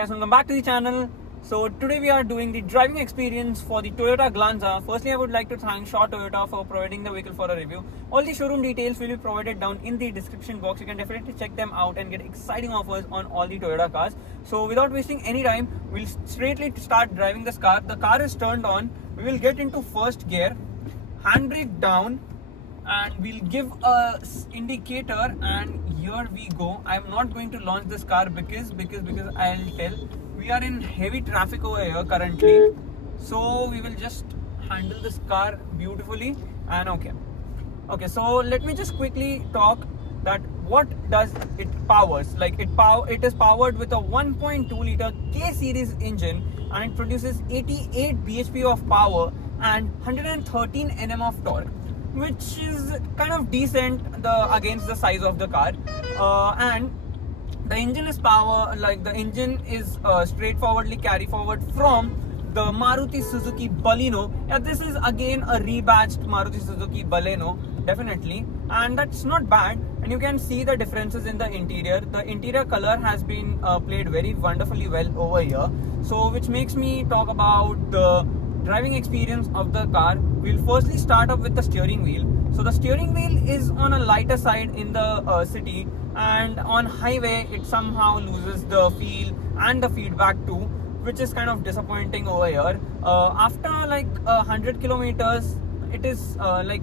guys, welcome back to the channel. So today we are doing the driving experience for the Toyota Glanza. Firstly, I would like to thank Shaw Toyota for providing the vehicle for a review. All the showroom details will be provided down in the description box. You can definitely check them out and get exciting offers on all the Toyota cars. So without wasting any time, we'll straightly start driving this car. The car is turned on. We will get into first gear, handbrake down, and we'll give a indicator, and here we go. I'm not going to launch this car because I'll tell we are in heavy traffic over here currently, so we will just handle this car beautifully. And okay, so let me just quickly talk that what does it powers. Like it is powered with a 1.2 liter K series engine, and it produces 88 bhp of power and 113 Nm of torque, which is kind of decent against the size of the car. And the engine is straightforwardly carry forward from the Maruti Suzuki Baleno. This is again a rebadged Maruti Suzuki Baleno, definitely, and that's not bad. And you can see the differences in the interior. The interior color has been played very wonderfully well over here, so which makes me talk about the driving experience of the car. We'll firstly start off with the steering wheel. So the steering wheel is on a lighter side in the city, and on highway it somehow loses the feel and the feedback too, which is kind of disappointing over here. After like 100 kilometers, it is like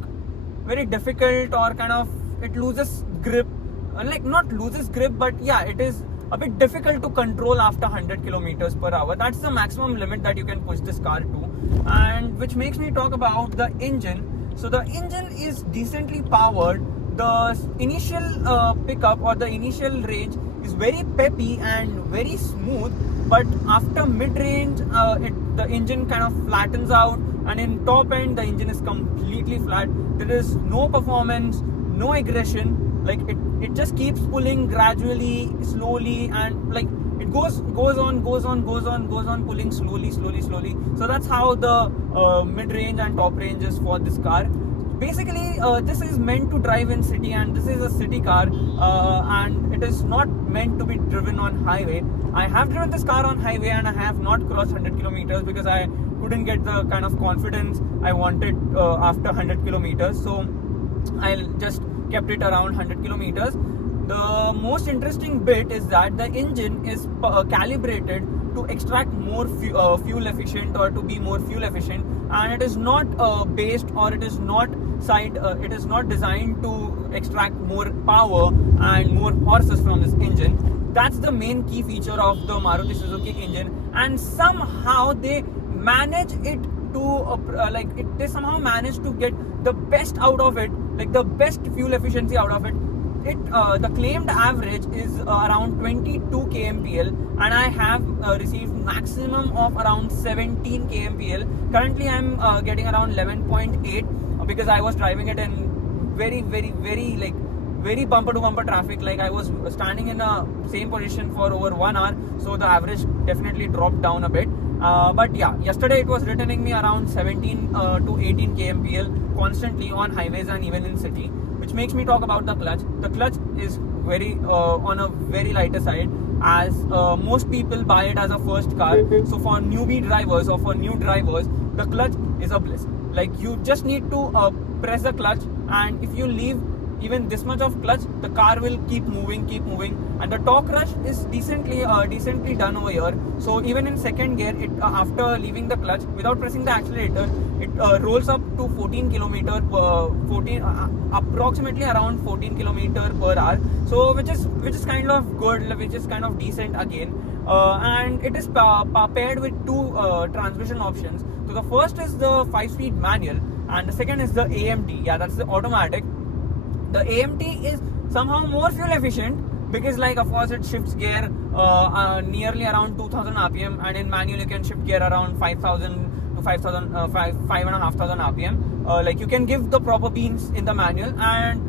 very difficult, or kind of it loses grip. Like not loses grip, but yeah, it is a bit difficult to control after 100 kilometers per hour. That's the maximum limit that you can push this car to, and which makes me talk about the engine. So the engine is decently powered. The initial pickup or the initial range is very peppy and very smooth, but after mid-range the engine kind of flattens out, and in top end the engine is completely flat. There is no performance, no aggression. Like it just keeps pulling gradually, slowly, and like it goes on pulling slowly. So that's how the mid-range and top range is for this car. Basically, this is meant to drive in city, and this is a city car, and it is not meant to be driven on highway. I have driven this car on highway, and I have not crossed 100 kilometers because I couldn't get the kind of confidence I wanted after 100 kilometers. So I just kept it around 100 kilometers. The most interesting bit is that the engine is calibrated to extract more fuel efficient, or to be more fuel efficient, and it is not based, or it is not designed to extract more power and more horses from this engine. That's the main key feature of the Maruti Suzuki engine, and somehow they manage it to they somehow manage to get the best out of it, like the best fuel efficiency out of it. The claimed average is around 22 kmpl, and I have received maximum of around 17 kmpl. Currently I'm getting around 11.8 because I was driving it in very bumper to bumper traffic. Like I was standing in the same position for over 1 hour, so the average definitely dropped down a bit. But yeah, yesterday it was returning me around 17 to 18 kmpl constantly on highways and even in city, which makes me talk about the clutch. The clutch is very on a very lighter side, as most people buy it as a first car. So for newbie drivers or for new drivers, the clutch is a bliss. Like you just need to press the clutch, and if you leave even this much of clutch, the car will keep moving, and the torque rush is decently done over here. So even in second gear, it after leaving the clutch without pressing the accelerator, it rolls up to 14 kilometer approximately around 14 kilometer per hour. So which is kind of good, which is kind of decent again. And it is paired with two transmission options. So the first is the 5-speed manual, and the second is the AMT. Yeah, that's the automatic. The AMT is somehow more fuel efficient because, like, of course, it shifts gear nearly around 2000 RPM, and in manual you can shift gear around 5000 to 5,500 RPM. Like you can give the proper beans in the manual, and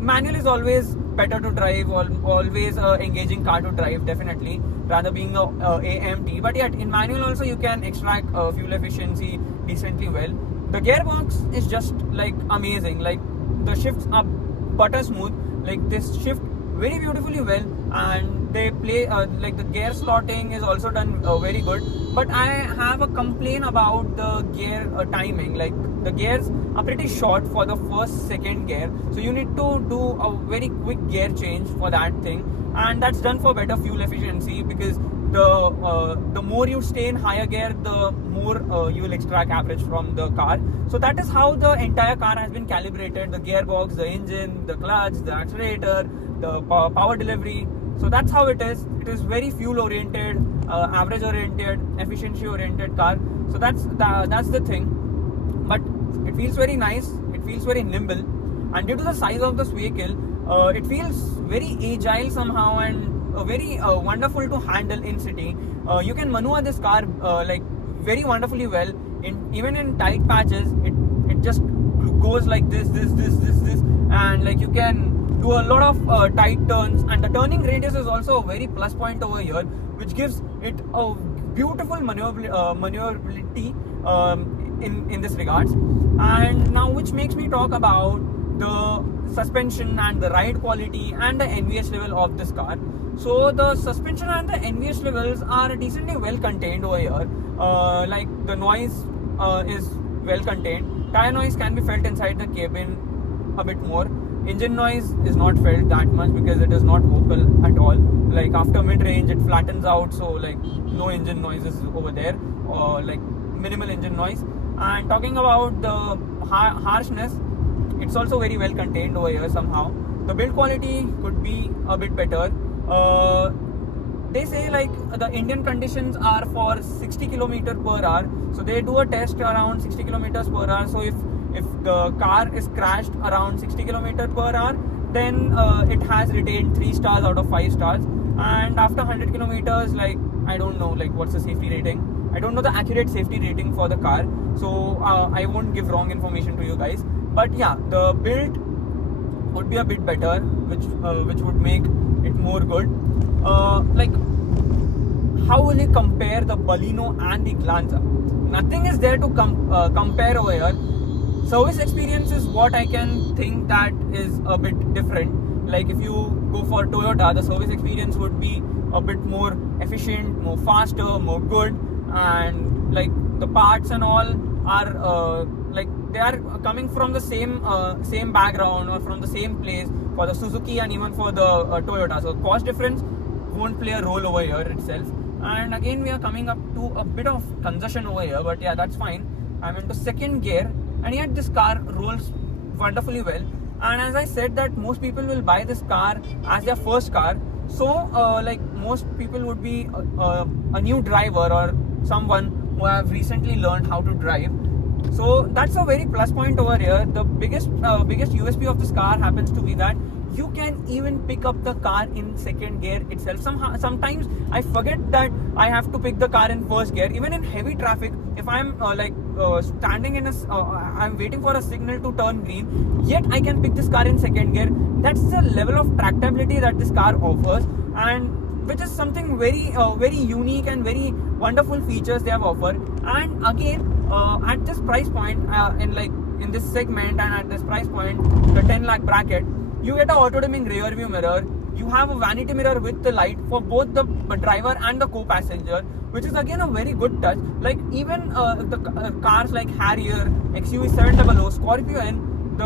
manual is always better to drive, always engaging car to drive, definitely, rather being a AMT. But yet in manual also you can extract fuel efficiency decently well. The gearbox is just like amazing. Like the shifts are butter smooth. Like this shift very beautifully well, and they play like the gear slotting is also done very good. But I have a complaint about the gear timing. Like the gears are pretty short for the first second gear, so you need to do a very quick gear change for that thing, and that's done for better fuel efficiency, because the more you stay in higher gear, the more you will extract average from the car. So that is how the entire car has been calibrated: the gearbox, the engine, the clutch, the accelerator, the power delivery. So that's how it is. It is very fuel oriented, average oriented, efficiency oriented car. So that's the thing. But it feels very nice. It feels very nimble, and due to the size of this vehicle, it feels very agile somehow, and very wonderful to handle in city. You can maneuver this car like very wonderfully well. Even in tight patches, it just goes like this, and like you can do a lot of tight turns, and the turning radius is also a very plus point over here, which gives it a beautiful maneuverability in this regards. And now, which makes me talk about the suspension and the ride quality and the NVH level of this car. So the suspension and the NVH levels are decently well contained over here. Like the noise is well contained. Tire noise can be felt inside the cabin a bit more. Engine noise is not felt that much because it is not vocal at all. Like after mid-range, it flattens out, so like no engine noise is over there, or like minimal engine noise. And talking about the harshness, it's also very well contained over here somehow. The build quality could be a bit better. They say like the Indian conditions are for 60 km per hour, so they do a test around 60 km per hour. So if the car is crashed around 60 km per hour, then it has retained 3 stars out of 5 stars. And after 100 kilometers, like I don't know like what's the safety rating. I don't know the accurate safety rating for the car, so I won't give wrong information to you guys. But yeah, the build would be a bit better, which would make it more good. Like, how will you compare the Baleno and the Glanza? Nothing is there to compare over here. Service experience is what I can think that is a bit different. Like if you go for Toyota, the service experience would be a bit more efficient, more faster, more good, and like the parts and all are like they are coming from the same background or from the same place for the Suzuki and even for the Toyota. So cost difference won't play a role over here itself. And again, we are coming up to a bit of congestion over here, but yeah, that's fine. I'm into second gear, and yet this car rolls wonderfully well. And as I said that most people will buy this car as their first car, so like most people would be a new driver or someone who have recently learned how to drive. So that's a very plus point over here. The biggest USP of this car happens to be that you can even pick up the car in second gear itself. Sometimes I forget that I have to pick the car in first gear. Even in heavy traffic, if I'm standing in I'm waiting for a signal to turn green, yet I can pick this car in second gear. That's the level of tractability that this car offers, and which is something very unique and very wonderful features they have offered. And again, at this price point, in this segment and at this price point, the 10 lakh bracket, you get an auto dimming rear view mirror. You have a vanity mirror with the light for both the driver and the co-passenger, which is again a very good touch. Like even the cars like Harrier, XUV 700, Scorpio N,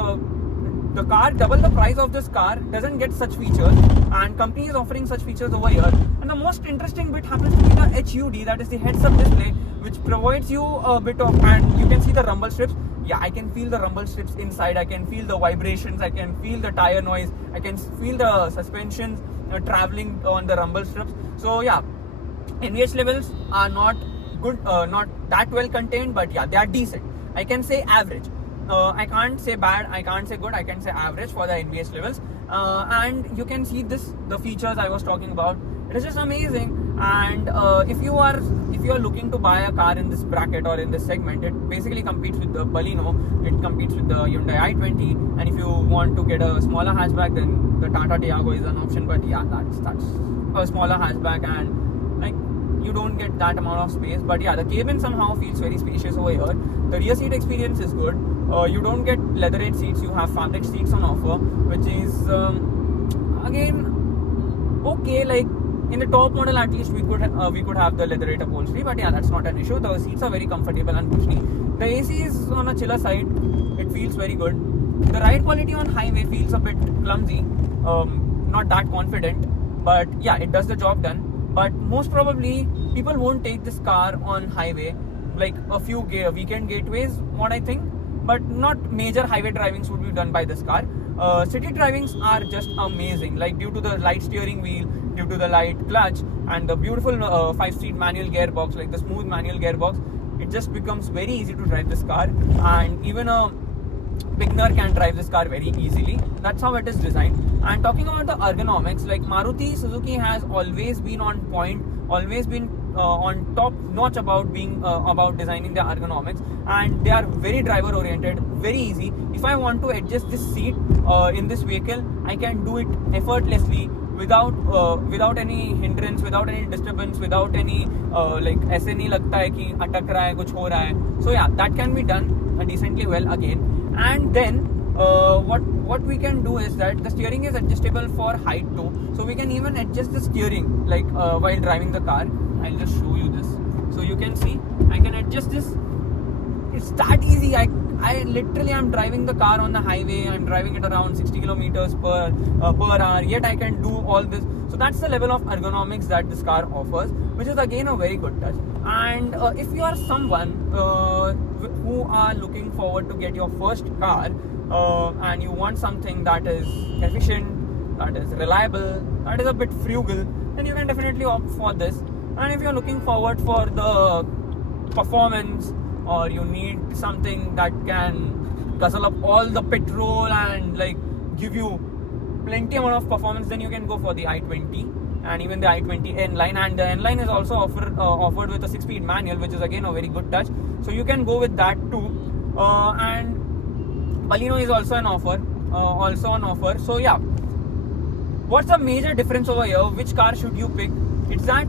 the car double the price of this car doesn't get such features, and company is offering such features over here. And the most interesting bit happens to be the HUD, that is the heads-up display, which provides you a bit of, and you can see the rumble strips. Yeah, I can feel the rumble strips inside. I can feel the vibrations. I can feel the tire noise. I can feel the suspensions traveling on the rumble strips. So yeah, NVH levels are not good, not that well contained, but yeah, they are decent. I can say average. I can't say bad, I can't say good, I can say average for the NVH levels. And you can see the features I was talking about. It is just amazing. And if you are looking to buy a car in this bracket or in this segment, it basically competes with the Baleno, it competes with the Hyundai i20, and if you want to get a smaller hatchback, then the Tata Tiago is an option. But yeah, that's a smaller hatchback, and like you don't get that amount of space. But yeah, the cabin somehow feels very spacious over here. The rear seat experience is good. You don't get leatherette seats, you have fabric seats on offer, which is again okay. Like in the top model at least we could have the leatherette upholstery, but yeah, that's not an issue. The seats are very comfortable and cushiony. The AC is on a chiller side. It feels very good. The ride quality on highway feels a bit clumsy, not that confident, but yeah, it does the job done. But most probably people won't take this car on highway, like a few weekend gateways, what I think, but not major highway drivings would be done by this car. City drivings are just amazing, like due to the light steering wheel, due to the light clutch, and the beautiful 5-speed manual gearbox, like the smooth manual gearbox. It just becomes very easy to drive this car, and even a beginner can drive this car very easily. That's how it is designed. And talking about the ergonomics, like Maruti Suzuki has always been on point, always been on top notch about being about designing the ergonomics, and they are very driver oriented, very easy. If I want to adjust this seat in this vehicle, I can do it effortlessly without any hindrance, without any disturbance, without any like ऐसे नहीं लगता है कि अटक रहा है, कुछ हो रहा है. So yeah, that can be done decently well again. And then what we can do is that the steering is adjustable for height too, so we can even adjust the steering like while driving the car. I'll just show you this, so you can see I can adjust this. It's that easy. I literally am driving the car on the highway. I'm driving it around 60 kilometers per hour, yet I can do all this. So that's the level of ergonomics that this car offers, which is again a very good touch. And if you are someone who are looking forward to get your first car, and you want something that is efficient, that is reliable, that is a bit frugal, then you can definitely opt for this. And if you're looking forward for the performance, or you need something that can guzzle up all the petrol and like give you plenty amount of performance, then you can go for the i20 and even the i20 N line. And the N line is also offered with a 6-speed manual, which is again a very good touch, so you can go with that too. And Baleno is also on offer. So yeah, what's the major difference over here? Which car should you pick? It's that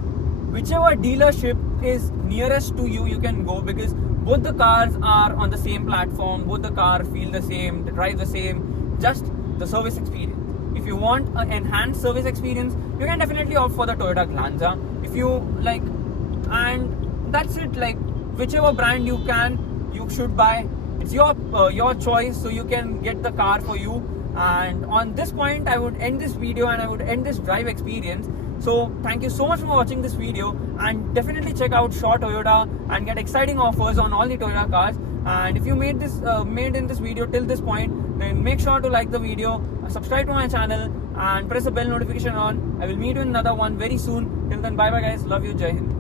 whichever dealership is nearest to you, you can go, because both the cars are on the same platform, both the cars feel the same, they drive the same, just the service experience. If you want an enhanced service experience, you can definitely opt for the Toyota Glanza. If you like, and that's it. Like whichever brand you should buy. It's your choice, so you can get the car for you. And on this point, I would end this video and I would end this drive experience. So thank you so much for watching this video, and definitely check out Shaw Toyota and get exciting offers on all the Toyota cars. And if you made in this video till this point, then make sure to like the video, subscribe to my channel, and press the bell notification on. I will meet you in another one very soon. Till then, bye bye guys. Love you. Jai Hind.